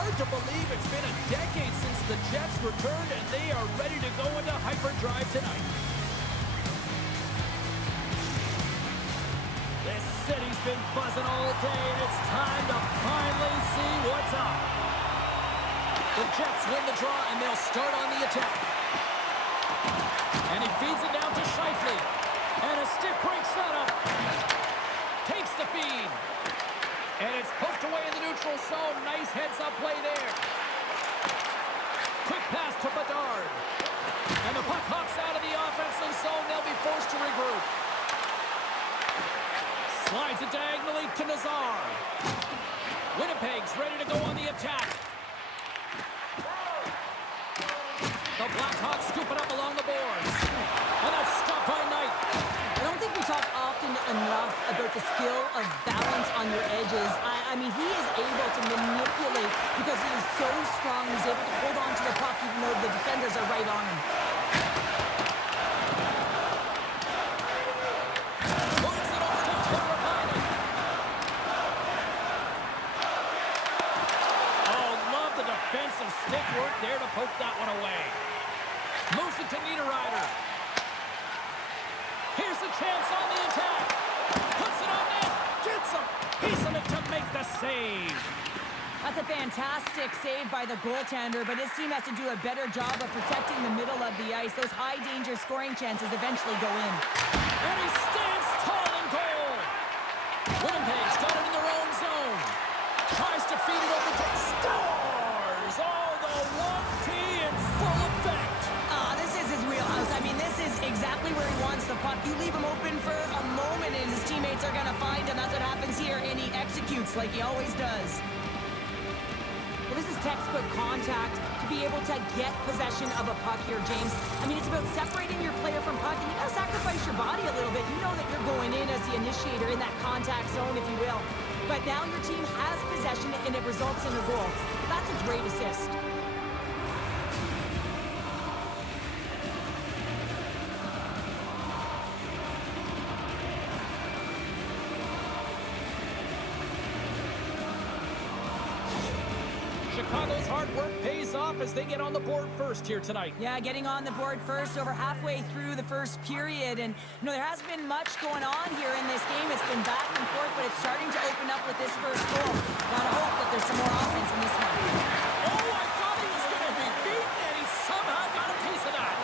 hard to believe it's been a decade since the Jets returned, and they are ready to go into hyperdrive tonight. This city's been buzzing all day, and it's time to finally see what's up. The Jets win the draw, and they'll start on the attack. And he feeds it down to Scheifele. And a stick breaks that up. Takes the feed. And it's poked away in the neutral zone. Nice heads-up play there. Quick pass to Bedard. And the puck hops out of the offensive zone. They'll be forced to regroup. Slides it diagonally to Nazar. Winnipeg's ready to go on the attack. The Blackhawks scoop it up along the boards. And that's stopped by Knight. I don't think we talk often enough about the skill of balance on your edges. I mean, he is able to manipulate because he is so strong. He's able to hold on to the puck even though the defenders are right on him. Moves it over to Terravine. Oh, love the defensive stick work there to poke that one away. Moves it to Niederreiter. Here's a chance on the attack. Puts it on net. Gets a piece of it to make the save. That's a fantastic save by the goaltender, but his team has to do a better job of protecting the middle of the ice. Those high-danger scoring chances eventually go in. And he stands tall in goal. Winnipeg's got it in their own zone. Tries to feed it over to scores. Oh, the 1T in full effect. This is his wheelhouse. I mean, this is exactly where he wants the puck. You leave him open for a moment, and his teammates are going to find him. That's what happens here, and he executes like he always does. Well, this is textbook contact to be able to get possession of a puck here, James. I mean, it's about separating your player from puck, and you got to sacrifice your body a little bit. You know that you're going in as the initiator in that contact zone, if you will. But now your team has possession, and it results in a goal. That's a great assist. Chicago's hard work pays off as they get on the board first here tonight. Yeah, getting on the board first over halfway through the first period. And, you know, there hasn't been much going on here in this game. It's been back and forth, but it's starting to open up with this first goal. Gotta hope that there's some more offense in this one. Oh, I thought he was going to be beaten, and he somehow got a piece of that.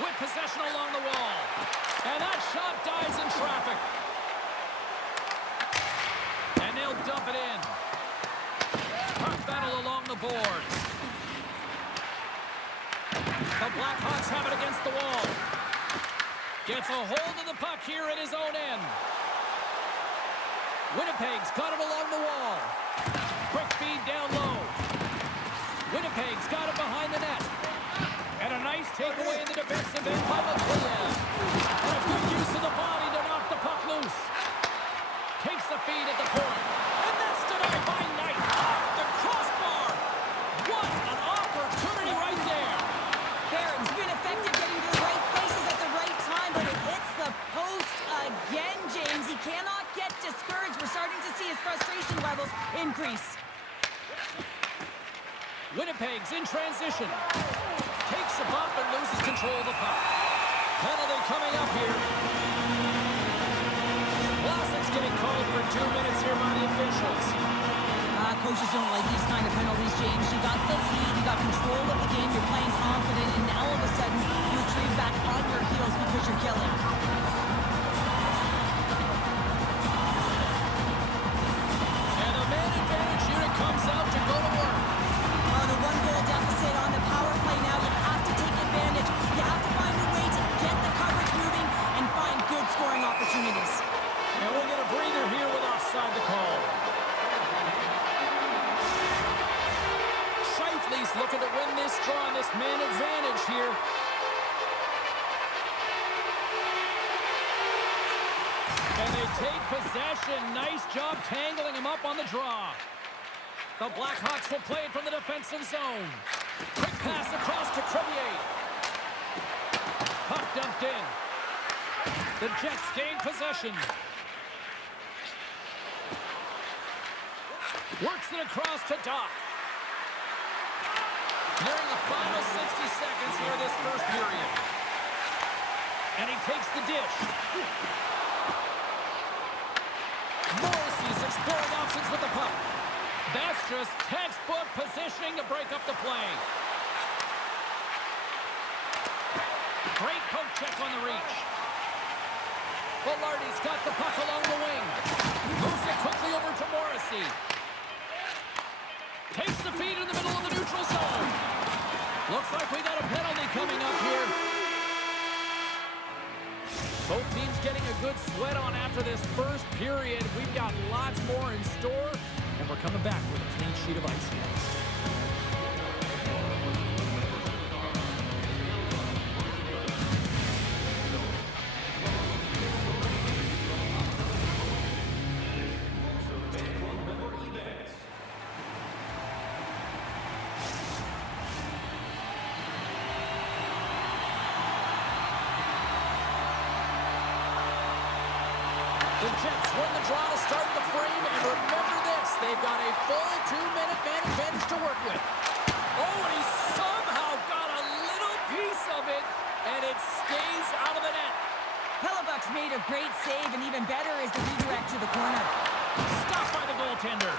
With possession along the wall. And that shot dies in traffic. And they'll dump it in. Puck battle along the boards. The Blackhawks have it against the wall. Gets a hold of the puck here at his own end. Winnipeg's got it along the wall. Quick feed down low. Winnipeg's got it behind the net. And a nice takeaway in the defensive end by Leclerc. And a good use of the body to knock the puck loose. Takes the feed at the point. And that's denied by Knight. Off the crossbar. What an opportunity right there. Barron's been effective getting to the right places at the right time, but it hits the post again, James. He cannot get discouraged. We're starting to see his frustration levels increase. Winnipeg's in transition. Takes a bump and loses control of the puck. Penalty coming up here. Blasic's getting called for 2 minutes here by the officials. Coaches don't like these kind of penalties, James. You got the lead, you got control of the game, you're playing confident, and now all of a sudden you retrieve back on your heels because you're killing. And the man advantage unit comes out to go to work. The one-goal deficit on the power play now. You have to take advantage. You have to find a way to get the coverage moving and find good scoring opportunities. And we'll get a breather here with offside the call. Scheifele's looking to win this draw on this man advantage here. And they take possession. Nice job tangling him up on the draw. The Blackhawks will play it from the defensive zone. Quick pass across to Crevier. Puck dumped in. The Jets gain possession. Works it across to Doc. Nearing the final 60 seconds here this first period. And he takes the dish. Morrissey's exploring options with the puck. That's just textbook positioning to break up the play. Great poke check on the reach. Velarde's got the puck along the wing. Moves it quickly over to Morrissey. Takes the feed in the middle of the neutral zone. Looks like we got a penalty coming up here. Both teams getting a good sweat on after this first period. We've got lots more in store, and we're coming back with a clean sheet of ice next. The Jets win the draw to start the frame, and remember this, they've got a full 2-minute man advantage to work with. Oh, and he somehow got a little piece of it, and it stays out of the net. Hellebuck's made a great save, and even better is the redirect to the corner. Stopped by the goaltender.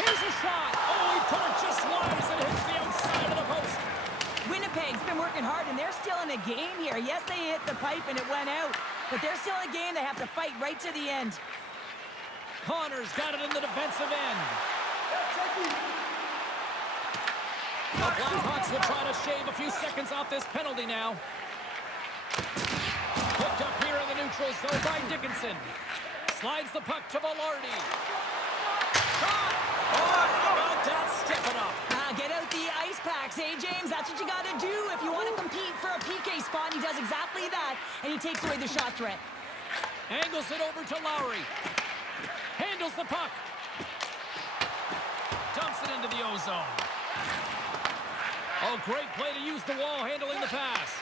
Here's a shot. Oh, he put it just wide as it hits the outside of the post. Winnipeg's been working hard, and they're still in a game here. Yes, they hit the pipe, and it went out. But they're still in a game. They have to fight right to the end. Connor's got it in the defensive end. The Blackhawks will try to shave a few seconds off this penalty now. Picked up here in the neutral zone by Dickinson. Slides the puck to Velarde. Shot! Oh, how about that? Step it up. Get out the ice packs, eh, James? That's what you got to do if you want to compete for a PK spot. He does exactly that, and he takes away the shot threat. Angles it over to Lowry. Handles the puck. Dumps it into the O-zone. Oh, great play to use the wall handling the pass.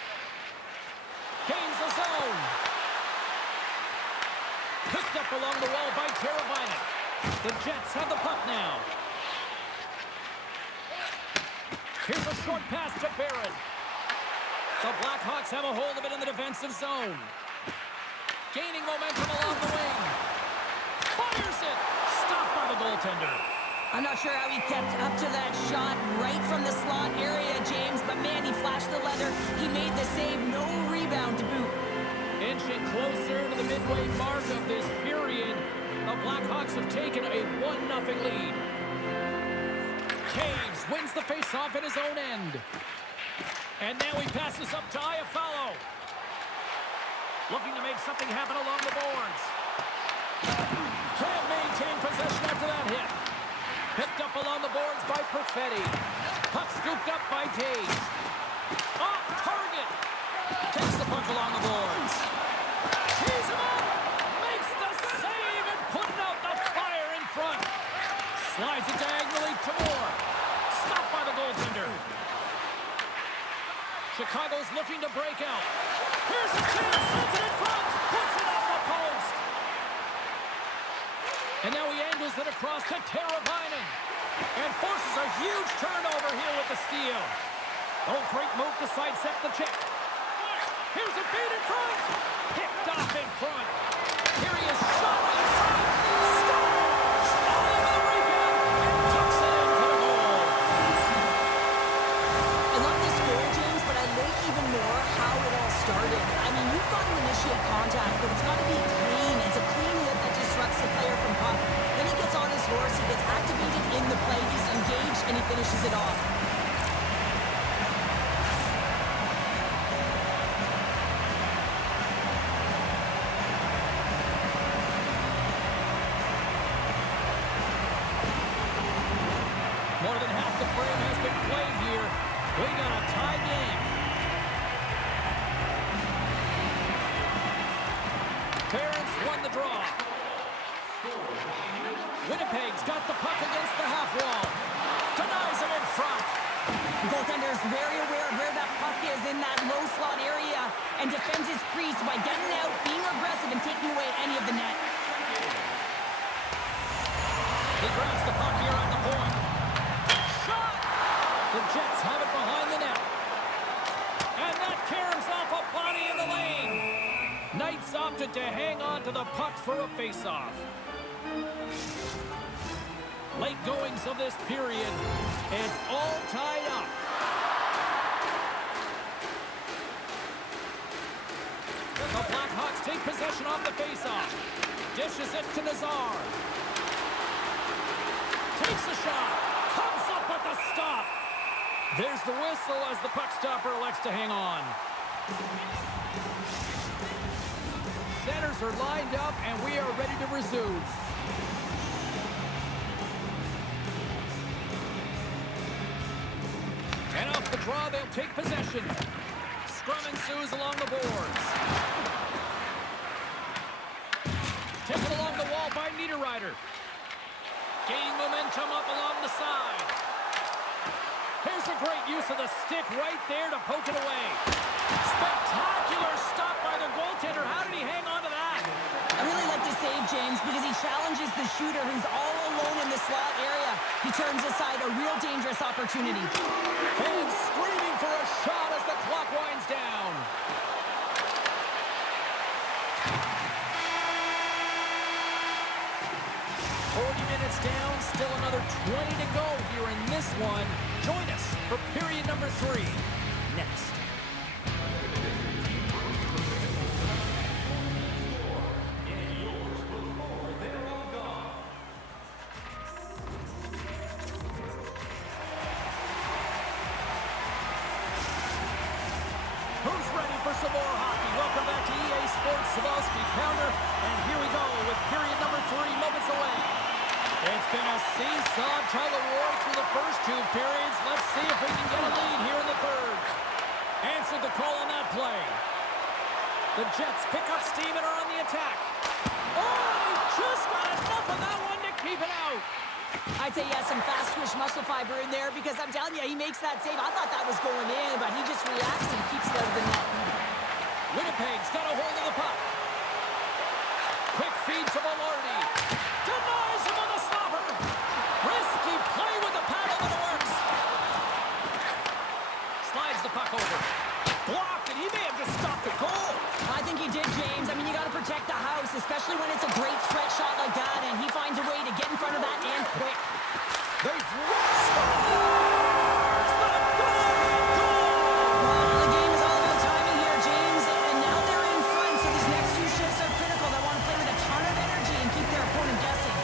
Gains the zone. Picked up along the wall by Teravainen. The Jets have the puck now. Here's a short pass to Barron. The Blackhawks have a hold of it in the defensive zone. Gaining momentum along the wing. Fires it. Stopped by the goaltender. I'm not sure how he kept up to that shot right from the slot area, James, but man, he flashed the leather. He made the save, no rebound to boot. Inching closer to the midway mark of this period, the Blackhawks have taken a 1-0 lead. Caves wins the faceoff in his own end. And now he passes up to Iafallo. Looking to make something happen along the boards. Can't maintain possession after that hit. Picked up along the boards by Perfetti. Puck scooped up by Taves. Off target. Takes the puck along the boards. Tees him up. Makes the save and putting out the fire in front. Slides it diagonally to Moore. Stopped by the goaltender. Chicago's looking to break out. Here's a chance. Sends it in front. Puts it off the post. And now he angles it across to Teravainen. And forces a huge turnover here with the steal. Oh, great move to sidestep the check. Here's a feed in front. Picked off in front. Here he is, shot right in front. Scores! All over the rebound. And tucks it into the goal. I love this goal, James, but I like even more how it all started. I mean, you've got to initiate contact, but it's got to be clean. It's a clean hit that disrupts the player from puck. Then he gets on his horse, he gets activated in the play, he's engaged, and he finishes it off. More than half the frame has been played here. We got a tie game. Barron's won the draw. Winnipeg's got the puck against the half wall. Denies it in front. The goaltender is very aware of where that puck is in that low slot area and defends his crease by getting out, being aggressive, and taking away any of the net. He grabs the puck here The Jets have it behind the net. And that caroms off a body in the lane. Knights opted to hang on to the puck for a face-off. Late goings of this period. It's all tied up. The Blackhawks take possession off the face-off. Dishes it to Nazar. Takes a shot. Comes up with the stop. There's the whistle as the puck stopper elects to hang on. Centers are lined up, and we are ready to resume. And off the draw, they'll take possession. Scrum ensues along the boards. Taken along the wall by Niederreiter. Gaining momentum up along the side. Here's a great use of the stick right there to poke it away. Spectacular stop by the goaltender. How did he hang on to that? I really like the save, James, because he challenges the shooter who's all alone in the slot area. He turns aside a real dangerous opportunity. Fans screaming for a shot as the clock winds down. Down, still another 20 to go here in this one. Join us for period number 3 next. Who's ready for some more hockey? Welcome back to EA Sports Savosky Pounder, and here we go with period number 3 moments away. It's been a seesaw tug-of-war through the first 2 periods. Let's see if we can get a lead here in the third. Answered the call on that play. The Jets pick up steam and are on the attack. Oh, he just got enough of that one to keep it out. I'd say he has some fast-twitch muscle fiber in there because I'm telling you, he makes that save. I thought that was going in, but he just reacts and keeps it out of the net. Winnipeg's got a hold of the puck. Quick feed to Maloney. Denies him on the stopper. Risky play with the paddle, but it works. Slides the puck over. Blocked, and he may have just stopped the goal. I think he did, James. I mean, you got to protect the house, especially when it's a great threat shot like that, and he finds a way to get in front of that and quick. They've rushed the boards, but a goal! Well, the game is all about timing here, James, and now they're in front, so these next 2 shifts are critical. They want to play with a ton of energy and keep their opponent guessing.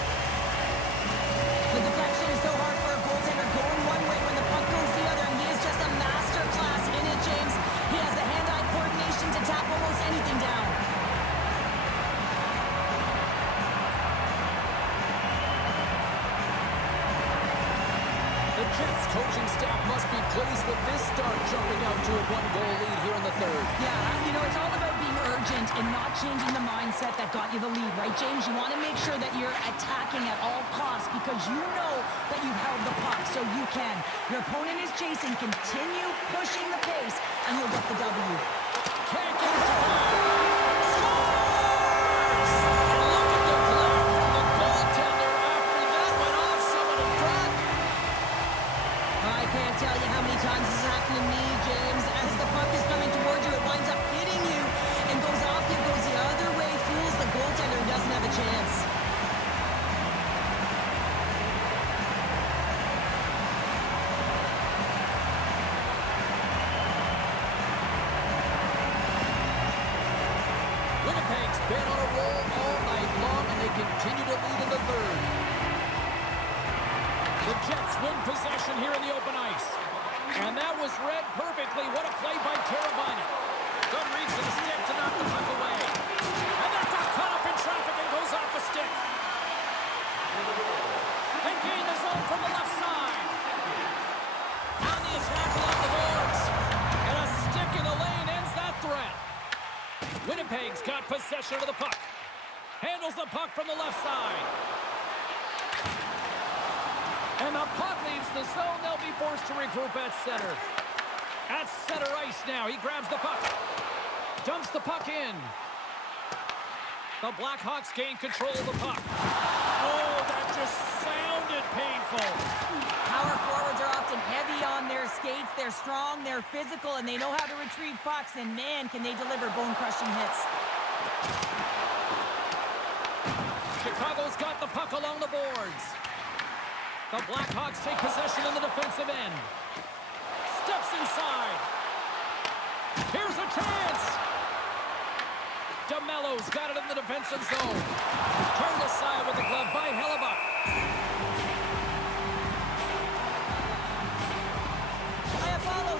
The deflection is so hard for a goaltender going one way when the puck goes the other, and he is just a master class in it, James. He has the hand-eye coordination to tap almost anything down. The Jets coaching staff must be pleased with this start, jumping out to a 1-goal lead here in the third. Yeah, you know, it's all about being urgent and not changing the mindset that got you the lead, right, James? You want to make sure that you're attacking at all costs because you know that you've held the puck, so you can. Your opponent is chasing. Continue pushing the pace, and you'll get the W. Can't get it to scores! And look at the glare from the goaltender after that went off someone in front. I can't tell you how many times this has happened to me, James. As the puck is coming towards you, it winds up hitting you and goes off you, goes the other way, fools the goaltender and doesn't have a chance. Winnipeg's been on a roll all night long, and they continue to lead in the third. The Jets win possession here in the open ice. And that was read perfectly. What a play by Teravainen. Good reach to the stick to knock the puck away. And that got caught up in traffic and goes off the stick. They gain the zone from the left side. On the attack along the boards. And a stick in the lane ends that threat. Winnipeg's got possession of the puck. Handles the puck from the left side. And the puck leaves the zone. They'll be forced to regroup at center. At center ice now. He grabs the puck. Dumps the puck in. The Blackhawks gain control of the puck. Oh, that just sounded painful. Power forwards are often heavy on their strong, they're physical, and they know how to retrieve pucks. And man, can they deliver bone-crushing hits. Chicago's got the puck along the boards. The Blackhawks take possession in the defensive end. Steps inside. Here's a chance. DeMello's got it in the defensive zone. Turned aside with the glove by Hellebuck.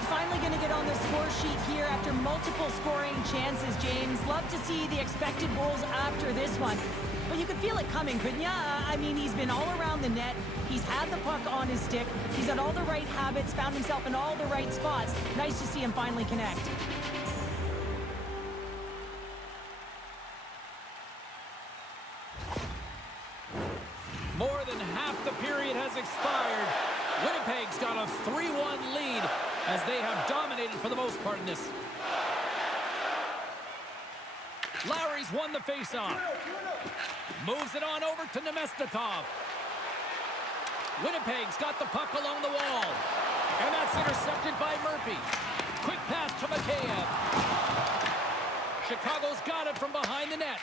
Finally going to get on the score sheet here after multiple scoring chances, James. Love to see the expected goals after this one. But you could feel it coming, couldn't ya? I mean, he's been all around the net. He's had the puck on his stick. He's had all the right habits, found himself in all the right spots. Nice to see him finally connect. More than half the period has expired. Winnipeg's got a 3-1 lead as they have dominated for the most part in this. Lowry's won the faceoff. Moves it on over to Nemestikov. Winnipeg's got the puck along the wall. And that's intercepted by Murphy. Quick pass to Mikheyev. Chicago's got it from behind the net.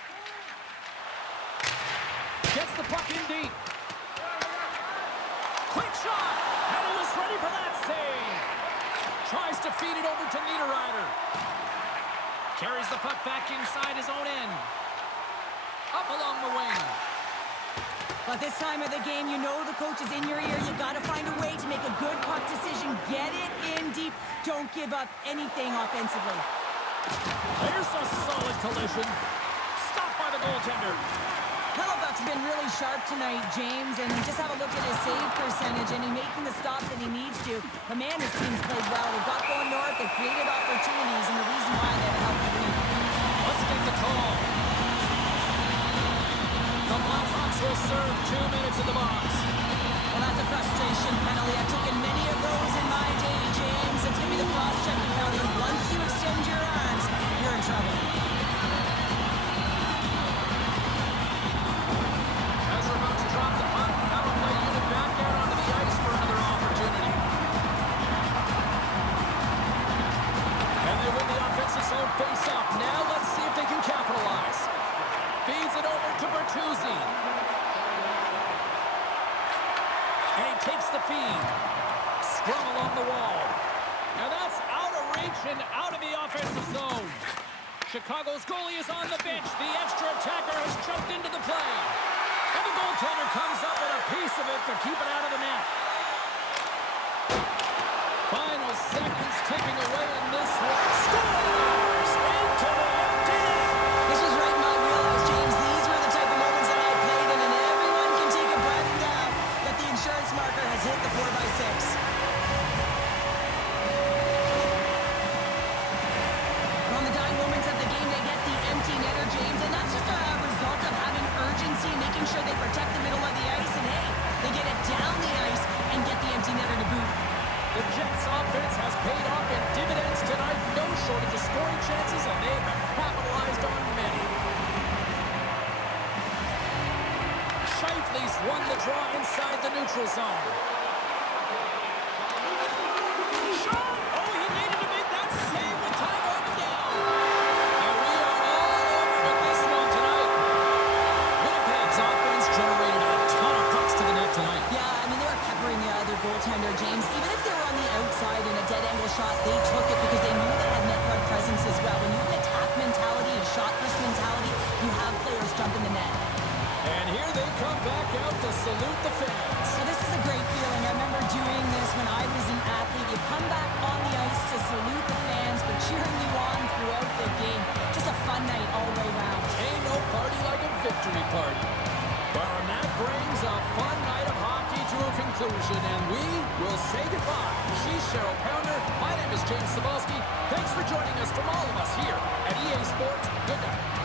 Gets the puck in deep. Quick shot! And he was ready for that save. Tries to feed it over to Niederreiter. Carries the puck back inside his own end. Up along the wing. But this time of the game, you know the coach is in your ear. You got to find a way to make a good puck decision. Get it in deep. Don't give up anything offensively. There's a solid collision. Stopped by the goaltender. Hellebuck's been really sharp tonight, James, and just have a look at his save percentage, and he's making the stops that he needs to. But man, his team's played well. They've got going north, they've created opportunities, and the reason why they've helped the lead. Let's get the call. The Blackhawks will serve 2 minutes in the box. Well, that's a frustration penalty. I've taken many of those in my day, James. It's going to be the cross-checking penalty. Once you extend your arms, you're in trouble. Drop the puck, power play unit back out onto the ice for another opportunity. And they win the offensive zone face-off. Now let's see if they can capitalize. Feeds it over to Bertuzzi. And he takes the feed. Scrum along the wall. Now that's out of reach and out of the offensive zone. Chicago's goalie is on the bench. The extra attacker has jumped into the play. And the goaltender comes up with a piece of it to keep it out of the net. Final seconds ticking away in this one. Scores! Into the empty net! This was right in my wheelhouse, James. These were the type of moments that I played in, and everyone can take a breath down that the insurance marker has hit the 4x6. On the dying moments of the game, they get the empty netter, James, and that's just a result of having urgency, making sure they protect the middle of the ice, and hey, they get it down the ice and get the empty netter to boot. The Jets offense has paid off in dividends tonight. No shortage of scoring chances, and they have capitalized on many. Scheifele's won the draw inside the neutral zone. Shot! Oh, he needed to make that save with time running down. And we are all over with this one tonight. Winnipeg's offense generated a ton of pucks to the net tonight. Yeah, I mean, they were peppering the other goaltender, James. Even if they were on the outside in a dead-angle shot, they took it because they knew they had net front presence as well. When you have an attack mentality and shot-first mentality, you have players jump in the net. And here they come back out to salute the fans. Now, this is a great feeling. I remember doing this when I was an athlete. You come back on the ice to salute the fans for cheering you on throughout the game. Just a fun night all the way around. Ain't no party like a victory party. Well, and that brings a fun night of hockey to a conclusion, and we will say goodbye. She's Cheryl Pounder. My name is James Cebulski. Thanks for joining us from all of us here at EA Sports. Good night.